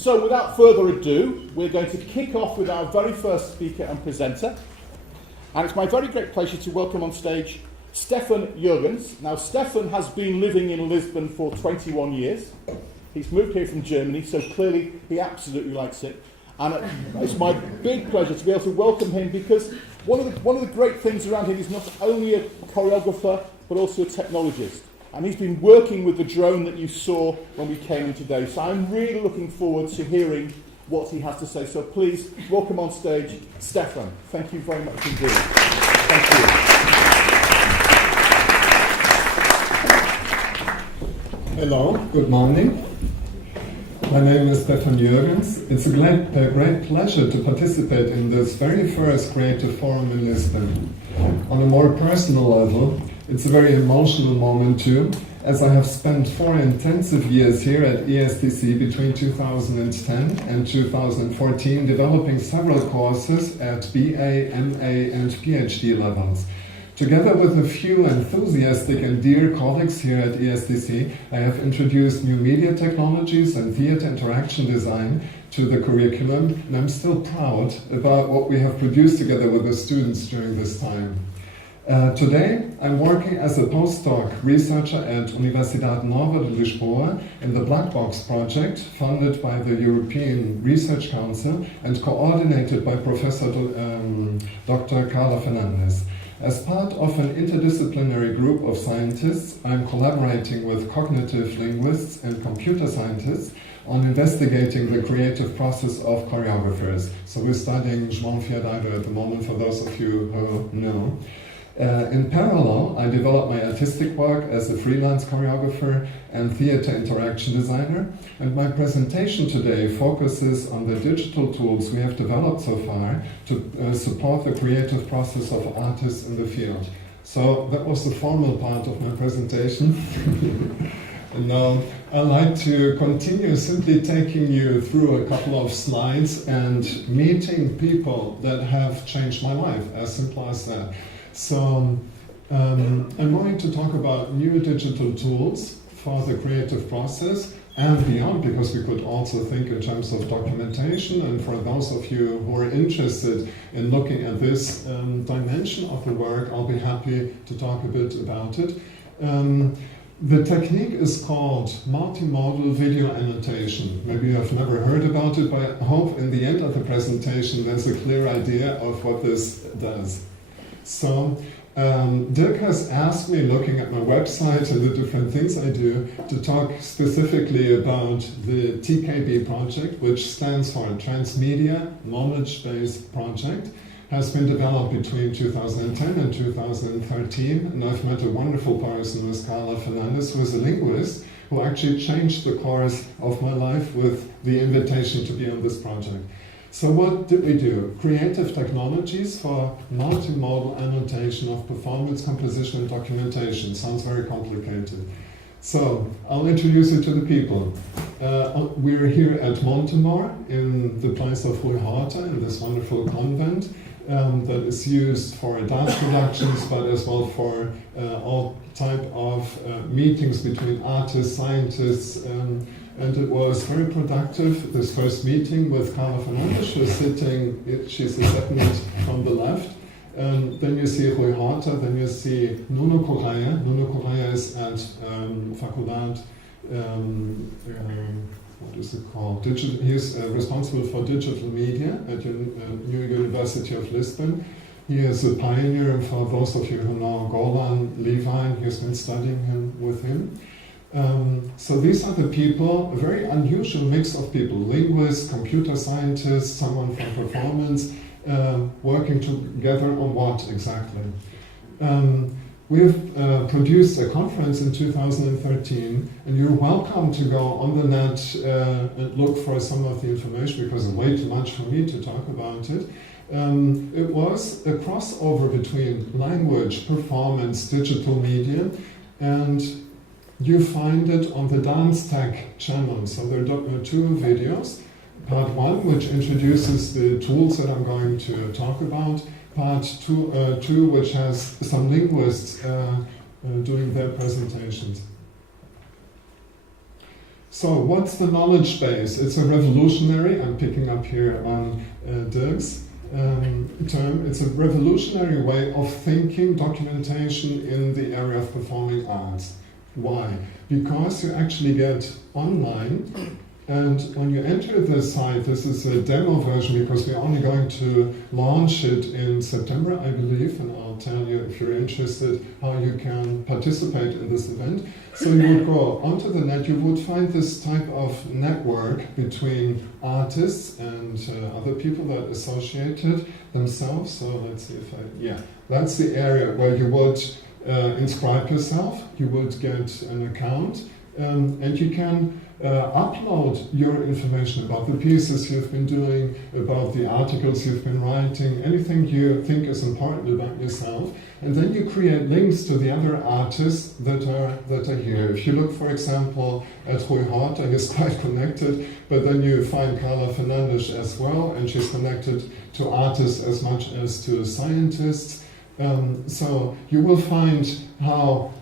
So without further ado, we're going to kick off with our very first speaker and presenter. And it's my very great pleasure to welcome on stage Stefan Jurgens. Now, Stefan has been living in Lisbon for 21 years. He's moved here from Germany, so clearly he absolutely likes it. And it's my big pleasure to be able to welcome him, because one of the great things around him is not only a choreographer, but also a technologist. And he's been working with the drone that you saw when we came in today. So I'm really looking forward to hearing what he has to say. So please, welcome on stage, Stefan. Thank you very much indeed. Thank you. Hello, good morning. My name is Stefan Jurgens. It's a great pleasure to participate in this very first creative forum in Lisbon. On a more personal level, it's a very emotional moment too, as I have spent 4 intensive years here at ESTC between 2010 and 2014 developing several courses at BA, MA and PhD levels. Together with a few enthusiastic and dear colleagues here at ESTC, I have introduced new media technologies and theatre interaction design to the curriculum, and I'm still proud about what we have produced together with the students during this time. Today, I'm working as a postdoc researcher at Universidad Nova de Lisboa in the Black Box project, funded by the European Research Council and coordinated by Professor Dr. Carla Fernandez. As part of an interdisciplinary group of scientists, I'm collaborating with cognitive linguists and computer scientists on investigating the creative process of choreographers. So we're studying João Fiadeiro at the moment, for those of you who know. In parallel, I developed my artistic work as a freelance choreographer and theatre interaction designer, and my presentation today focuses on the digital tools we have developed so far to support the creative process of artists in the field. So that was the formal part of my presentation. And now I'd like to continue simply taking you through a couple of slides and meeting people that have changed my life, as simple as that. So I'm going to talk about new digital tools for the creative process and beyond, because we could also think in terms of documentation. And for those of you who are interested in looking at this dimension of the work, I'll be happy to talk a bit about it. The technique is called Multi-Modal video annotation. Maybe you have never heard about it, but I hope in the end of the presentation there's a clear idea of what this does. So, Dirk has asked me, looking at my website and the different things I do, to talk specifically about the TKB project, which stands for Transmedia Knowledge-Based Project. Has been developed between 2010 and 2013, and I've met a wonderful person, Ms. Carla Fernandez, who is a linguist, who actually changed the course of my life with the invitation to be on this project. So what did we do? Creative technologies for multimodal annotation of performance, composition, and documentation. Sounds very complicated. So I'll introduce you to the people. We're here at Montemor in the place of Rui Horta, in this wonderful convent that is used for dance productions, but as well for all type of meetings between artists, scientists, and it was very productive, this first meeting with Carla Fernandez. She's a second from the left. Then you see Rui Horta, then you see Nuno Correia. Nuno Correia is at Faculdade, what is it called? He's responsible for digital media at New University of Lisbon. He is a pioneer, and for those of you who know Golan Levine, he's been studying with him. So these are the people, a very unusual mix of people, linguists, computer scientists, someone from performance, working together on what exactly? We've produced a conference in 2013, and you're welcome to go on the net and look for some of the information, because it's way too much for me to talk about it. It was a crossover between language, performance, digital media, and you find it on the Dance Tech channel. So there are 2 videos. Part 1, which introduces the tools that I'm going to talk about. Part 2, which has some linguists doing their presentations. So what's the knowledge base? It's a revolutionary, I'm picking up here on Dirk's term, it's a revolutionary way of thinking documentation in the area of performing arts. Why? Because you actually get online, and when you enter the site, this is a demo version because we're only going to launch it in September, I believe, and I'll tell you if you're interested how you can participate in this event. So you would go onto the net, you would find this type of network between artists and other people that associated themselves. So let's see if that's the area where you would inscribe yourself, you would get an account, and you can upload your information about the pieces you've been doing, about the articles you've been writing, anything you think is important about yourself, and then you create links to the other artists that are here. If you look, for example, at Rui Horta, he's quite connected, but then you find Carla Fernandes as well, and she's connected to artists as much as to scientists. So you will find how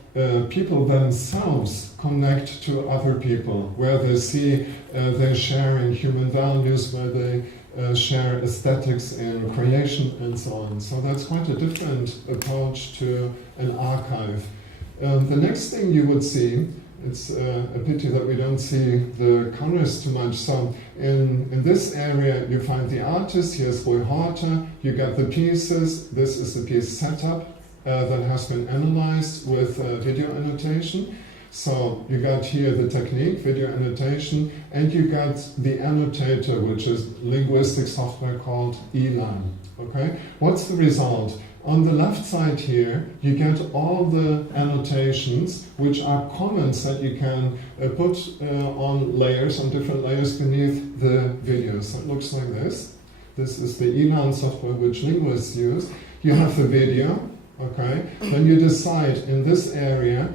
people themselves connect to other people, where they see they're sharing human values, where they share aesthetics in creation and so on. So that's quite a different approach to an archive. The next thing you would see, it's a pity that we don't see the colors too much. So in this area you find the artist, here's Rui Horta, you got the pieces, this is the piece setup, that has been analyzed with video annotation. So you got here the technique, video annotation, and you got the annotator, which is linguistic software called Elan. Okay? What's the result? On the left side here, you get all the annotations, which are comments that you can put on layers, on different layers beneath the video. So it looks like this. This is the Elan software which linguists use. You have the video. Okay, then you decide in this area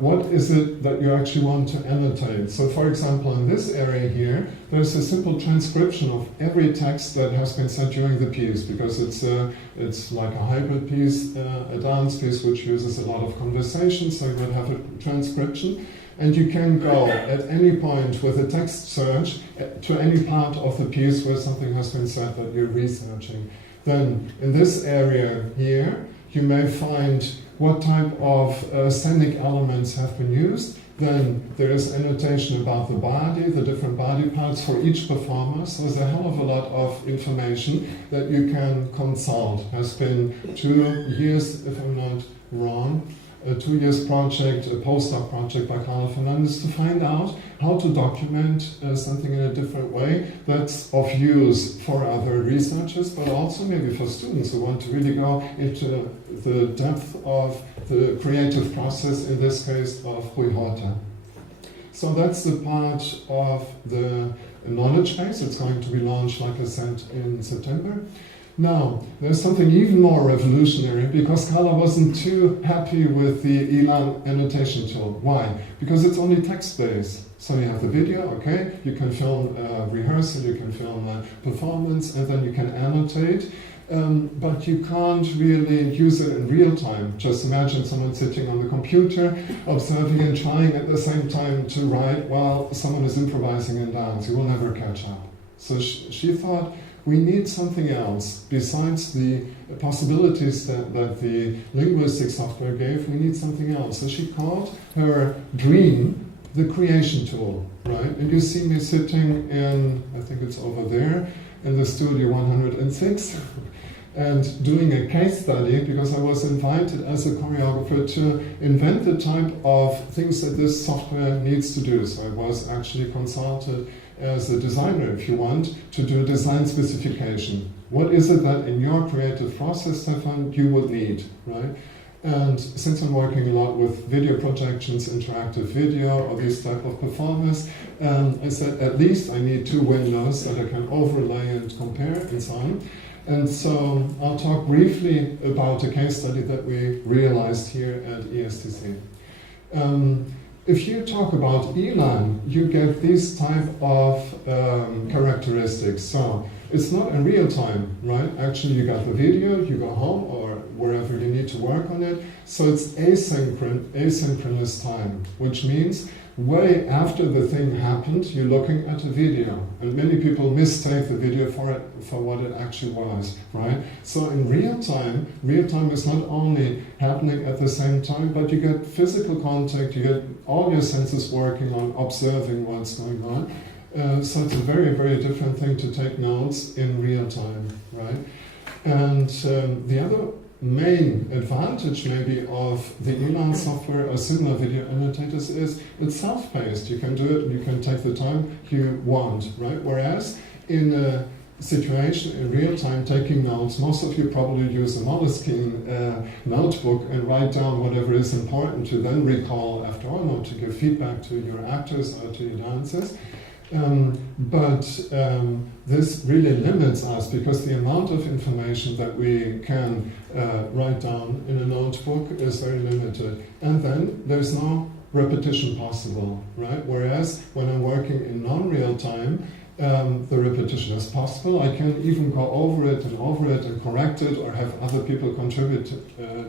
what is it that you actually want to annotate. So for example, in this area here, there's a simple transcription of every text that has been said during the piece, because it's like a hybrid piece, a dance piece which uses a lot of conversation, so you would have a transcription. And you can go at any point with a text search to any part of the piece where something has been said that you're researching. Then in this area here, you may find what type of scenic elements have been used. Then there is annotation about the body, the different body parts for each performer. So there's a hell of a lot of information that you can consult. It has been 2 years, if I'm not wrong, a 2 years project, a postdoc project by Carla Fernandes to find out how to document something in a different way that's of use for other researchers, but also maybe for students who want to really go into the depth of the creative process, in this case of Rui Horta. So that's the part of the knowledge base. It's going to be launched, like I said, in September. Now, there's something even more revolutionary, because Carla wasn't too happy with the Elan annotation tool. Why? Because it's only text-based. So you have the video, okay, you can film rehearsal, you can film performance, and then you can annotate, but you can't really use it in real time. Just imagine someone sitting on the computer, observing and trying at the same time to write while someone is improvising in dance. You will never catch up. So she thought, we need something else besides the possibilities that the linguistic software gave. We need something else. So she called her dream the creation tool, right? And you see me sitting in, I think it's over there, in the studio 106, and doing a case study, because I was invited as a choreographer to invent the type of things that this software needs to do. So I was actually consulted as a designer, if you want, to do a design specification. What is it that in your creative process, Stefan, you would need, right? And since I'm working a lot with video projections, interactive video, or these type of performers, I said at least I need 2 windows that I can overlay and compare and so on. And so I'll talk briefly about a case study that we realized here at ESTC. If you talk about Elan, you get these type of characteristics. So it's not in real time, right? Actually, you got the video, you go home, or wherever you need to work on it. So it's asynchronous time, which means way after the thing happened, you're looking at a video, and many people mistake the video for what it actually was, right? So in real time is not only happening at the same time, but you get physical contact, you get all your senses working on observing what's going on. So it's a very, very different thing to take notes in real time, right? And the other main advantage maybe of the Elan software or similar video annotators is it's self-paced. You can do it, you can take the time you want, right? Whereas in a situation in real time taking notes, most of you probably use a Moleskine notebook and write down whatever is important to then recall after on, or to give feedback to your actors or to your dancers. But this really limits us, because the amount of information that we can write down in a notebook is very limited. And then there's no repetition possible, right? Whereas when I'm working in non-real time, the repetition is possible. I can even go over it and correct it, or have other people contribute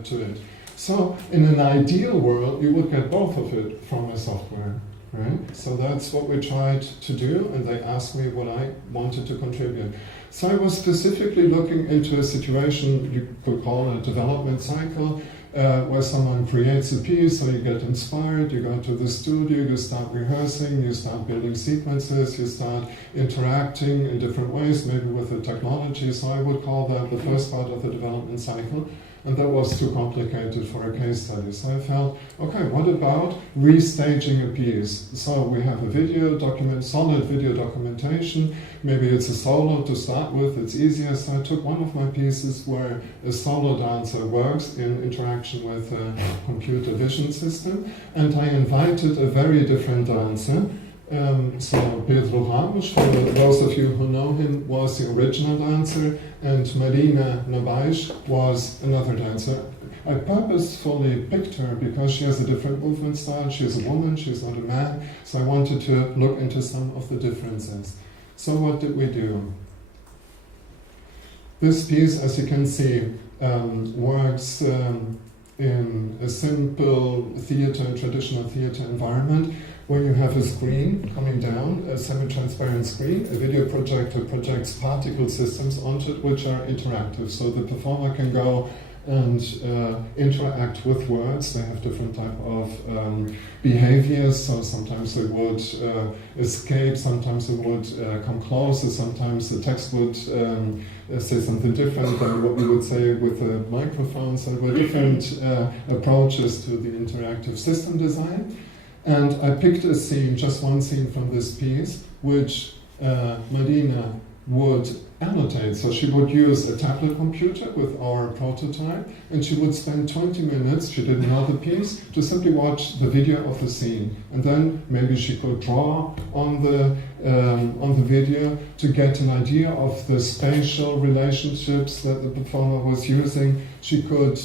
to it. So in an ideal world, you would get both of it from a software. Right? So that's what we tried to do, and they asked me what I wanted to contribute. So I was specifically looking into a situation you could call a development cycle, where someone creates a piece, so you get inspired, you go to the studio, you start rehearsing, you start building sequences, you start interacting in different ways, maybe with the technology. So I would call that the first part of the development cycle. And that was too complicated for a case study. So I felt, okay, what about restaging a piece? So we have a video document, solid video documentation. Maybe it's a solo to start with, it's easier. So I took one of my pieces where a solo dancer works in interaction with a computer vision system, and I invited a very different dancer. So Pedro Ramos, for those of you who know him, was the original dancer, and Marina Nabais was another dancer. I purposefully picked her because she has a different movement style, she's a woman, she's not a man, so I wanted to look into some of the differences. So what did we do? This piece, as you can see, works in a simple theater, traditional theater environment, where you have a screen coming down, a semi-transparent screen. A video projector projects particle systems onto it, which are interactive. So the performer can go and interact with words. They have different type of behaviors. So sometimes they would escape, sometimes they would come closer, sometimes the text would say something different than what we would say with the microphone. So there were different approaches to the interactive system design. And I picked a scene, just one scene from this piece, which Marina would annotate. So she would use a tablet computer with our prototype, and she would spend 20 minutes, she didn't know the piece, to simply watch the video of the scene. And then maybe she could draw on the video to get an idea of the spatial relationships that the performer was using. She could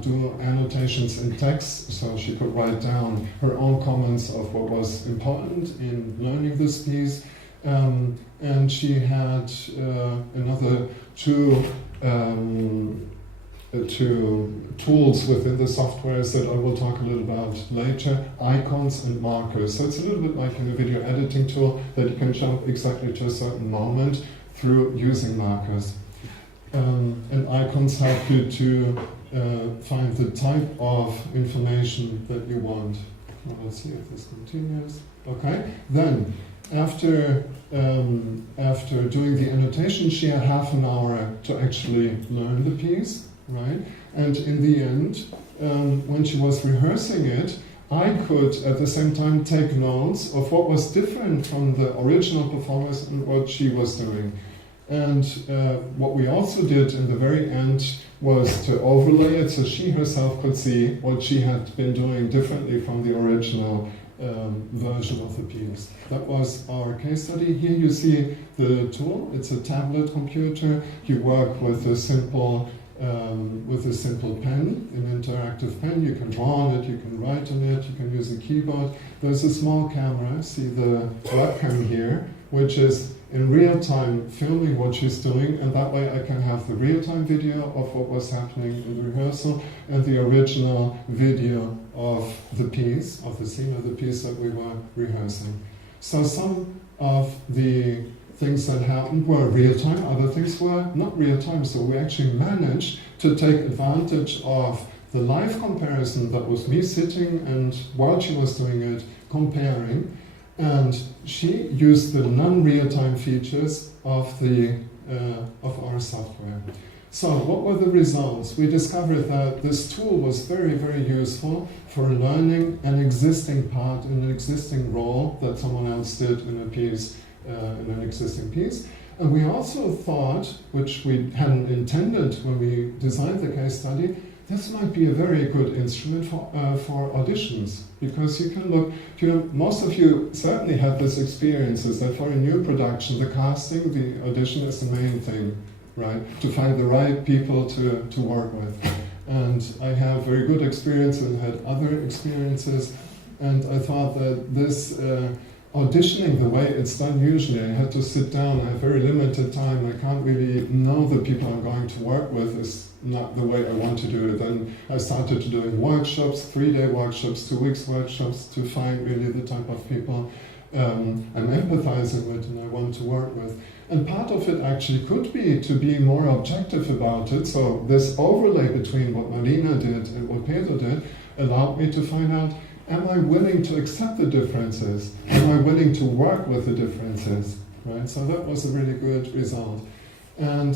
do annotations in text, so she could write down her own comments of what was important in learning this piece. And she had another two tools within the softwares that I will talk a little about later, icons and markers. So it's a little bit like in a video editing tool that you can jump exactly to a certain moment through using markers. And icons help you to find the type of information that you want. Well, let's see if this continues. Okay, then after doing the annotation, she had half an hour to actually learn the piece, right? And in the end, when she was rehearsing it, I could at the same time take notes of what was different from the original performance and what she was doing. And what we also did in the very end was to overlay it so she herself could see what she had been doing differently from the original version of the piece. That was our case study. Here you see the tool. It's a tablet computer. You work with a simple pen, an interactive pen. You can draw on it, you can write on it, you can use a keyboard. There's a small camera. See the webcam here, which is in real time filming what she's doing, and that way I can have the real-time video of what was happening in the rehearsal and the original video of the piece, of the scene of the piece that we were rehearsing. So some of the things that happened were real-time, other things were not real-time, so we actually managed to take advantage of the live comparison that was me sitting and while she was doing it, comparing, and she used the non-real-time features of our software. So what were the results? We discovered that this tool was very, very useful for learning an existing part in an existing role that someone else did in a piece, in an existing piece. And we also thought, which we hadn't intended when we designed the case study, this might be a very good instrument for auditions, because you can look, most of you certainly have this experience, is that for a new production, the casting, the audition is the main thing, right? To find the right people to work with. And I have very good experience and had other experiences, and I thought that this auditioning the way it's done usually, I had to sit down, I have very limited time, I can't really know the people I'm going to work with, is not the way I want to do it. And I started doing workshops, 3-day workshops, 2 weeks workshops, to find really the type of people I'm empathizing with and I want to work with. And part of it actually could be to be more objective about it, so this overlay between what Marina did and what Pedro did allowed me to find out, am I willing to accept the differences? Am I willing to work with the differences? Right? So that was a really good result. And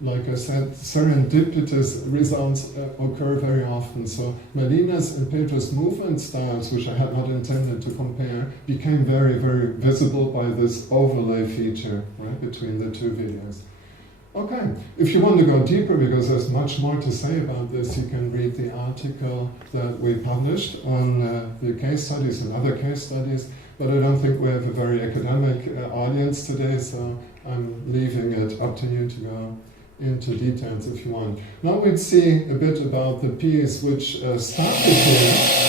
like I said, serendipitous results occur very often. So Marina's and Pedro's movement styles, which I had not intended to compare, became very, very visible by this overlay feature, right, between the two videos. Okay, if you want to go deeper, because there's much more to say about this, you can read the article that we published on the case studies and other case studies, but I don't think we have a very academic audience today, so I'm leaving it up to you to go into details if you want. Now we'd see a bit about the piece which started here.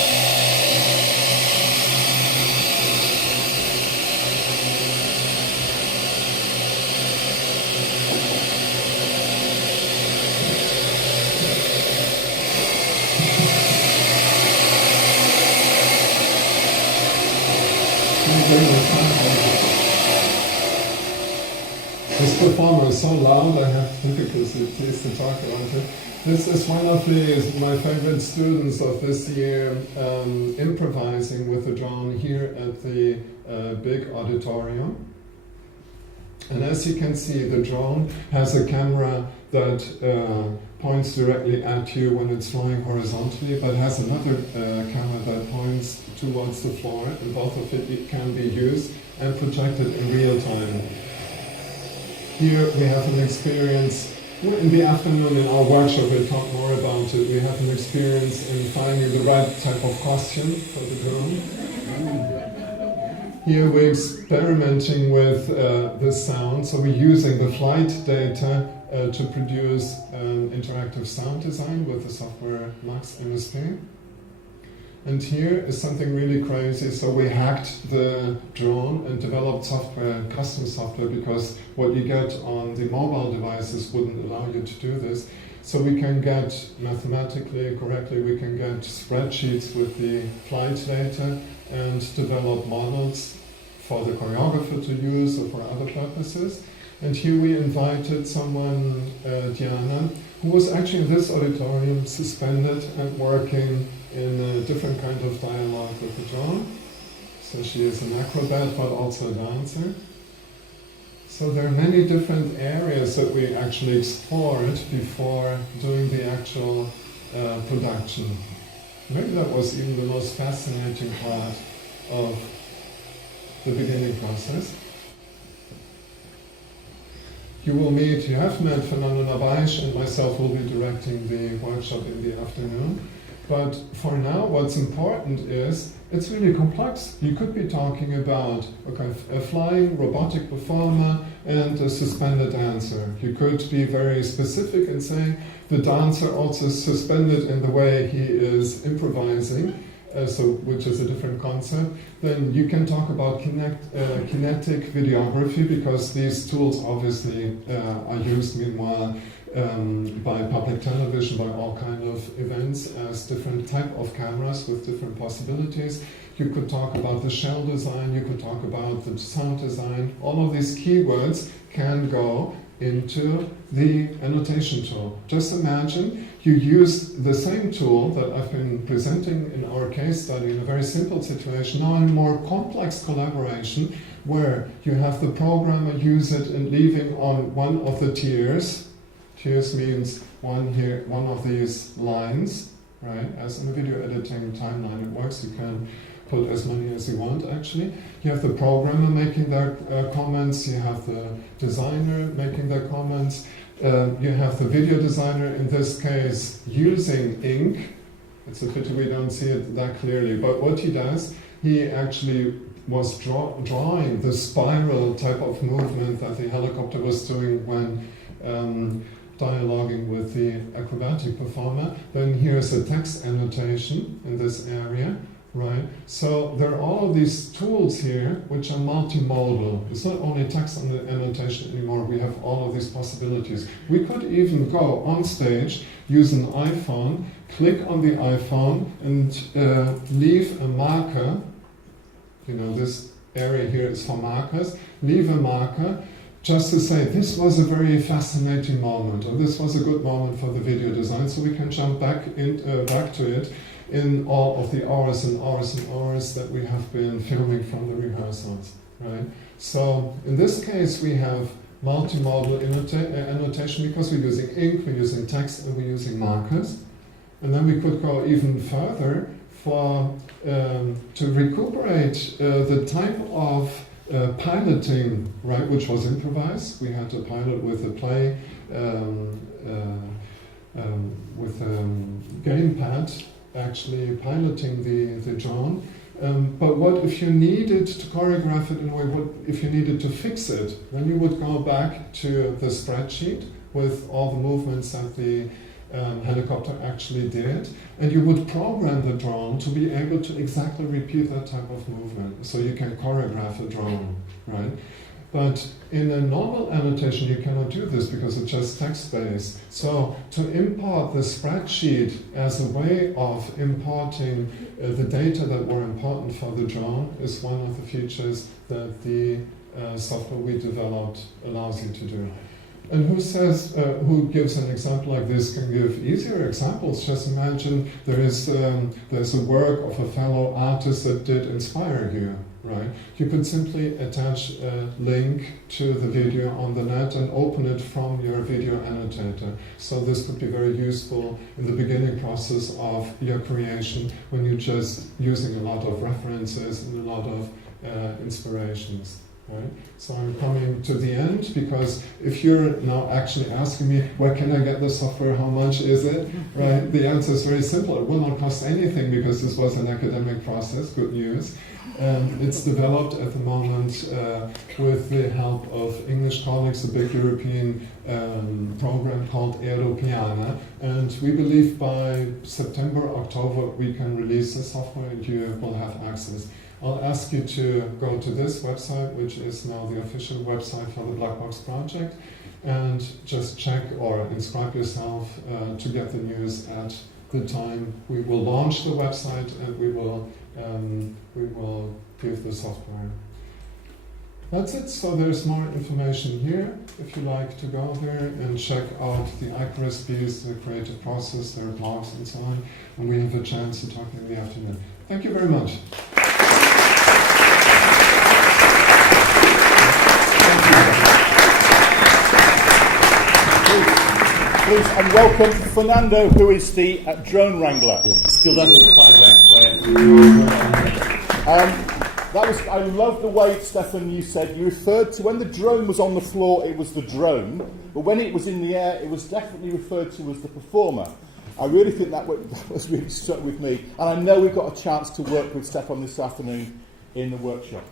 This performer is so loud I have difficulties to talk about it. This is one of my favorite students of this year, improvising with the drone here at the big auditorium. And as you can see, the drone has a camera that points directly at you when it's flying horizontally, but has another camera that points towards the floor, and both of it can be used and projected in real time. Here we have an experience, in the afternoon in our workshop we'll talk more about it, we have an experience in finding the right type of costume for the drone. Here we're experimenting with the sound, so we're using the flight data to produce an interactive sound design with the software Max MSP. And here is something really crazy. So we hacked the drone and developed software, custom software, because what you get on the mobile devices wouldn't allow you to do this. So we can get, mathematically correctly, we can get spreadsheets with the flight data and develop models for the choreographer to use or for other purposes. And here we invited someone, Diana, who was actually in this auditorium, suspended and working in a different kind of dialogue with the drone. So she is an acrobat, but also a dancer. So there are many different areas that we actually explored before doing the actual production. Maybe that was even the most fascinating part of the beginning process. You will meet, you have met Fernando Navais, and myself will be directing the workshop in the afternoon. But for now, what's important is, it's really complex. You could be talking about a flying robotic performer and a suspended dancer. You could be very specific and say the dancer also is suspended in the way he is improvising, which is a different concept. Then you can talk about kinetic videography, because these tools obviously are used meanwhile by public television, by all kind of events, as different type of cameras with different possibilities. You could talk about the shell design, you could talk about the sound design. All of these keywords can go into the annotation tool. Just imagine you use the same tool that I've been presenting in our case study in a very simple situation, now in more complex collaboration, where you have the programmer use it and leaving on one of the tiers. Tiers means one of these lines, right? As in the video editing timeline it works, you can put as many as you want actually. You have the programmer making their comments, you have the designer making their comments, you have the video designer, in this case, using ink. It's a pity we don't see it that clearly, but what he does, he actually was drawing the spiral type of movement that the helicopter was doing when dialoguing with the acrobatic performer. Then here's a text annotation in this area. Right, so there are all of these tools here which are multimodal. It's not only text annotation anymore, we have all of these possibilities. We could even go on stage, use an iPhone, click on the iPhone and leave a marker. You know, this area here is for markers. Leave a marker just to say this was a very fascinating moment, or this was a good moment for the video design, so we can jump back to it in all of the hours and hours and hours that we have been filming from the rehearsals, right? So in this case we have multimodal annotation because we're using ink, we're using text, and we're using markers. And then we could go even further for to recuperate the type of piloting, right, which was improvised. We had to pilot with a play, with a gamepad, actually piloting the drone. But what if you needed to choreograph it in a way, what if you needed to fix it? Then you would go back to the spreadsheet with all the movements that the helicopter actually did, and you would program the drone to be able to exactly repeat that type of movement. So you can choreograph a drone, right? But in a normal annotation you cannot do this because it's just text-based. So to import the spreadsheet as a way of importing the data that were important for the drone is one of the features that the software we developed allows you to do. And who gives an example like this can give easier examples. Just imagine there's a work of a fellow artist that did inspire you, right? You could simply attach a link to the video on the net and open it from your video annotator. So this could be very useful in the beginning process of your creation when you're just using a lot of references and a lot of inspirations. Right? So I'm coming to the end, because if you're now actually asking me, where can I get the software, how much is it, right? The answer is very simple. It will not cost anything because this was an academic process, good news. And it's developed at the moment with the help of English colleagues, a big European program called Europeana. And we believe by September, October, we can release the software and you will have access. I'll ask you to go to this website, which is now the official website for the Black Box project, and just check or inscribe yourself to get the news at the time we will launch the website, and we will give the software. That's it. So there's more information here if you like to go there and check out the Icarus piece, the creative process, their blogs and so on, and we have a chance to talk in the afternoon. Thank you very much. Please and welcome Fernando, who is the drone wrangler. Still doesn't quite that I love the way, Stefan, you said, you referred to when the drone was on the floor, it was the drone, but when it was in the air, it was definitely referred to as the performer. I really think that was really struck with me, and I know we've got a chance to work with Stefan this afternoon in the workshop.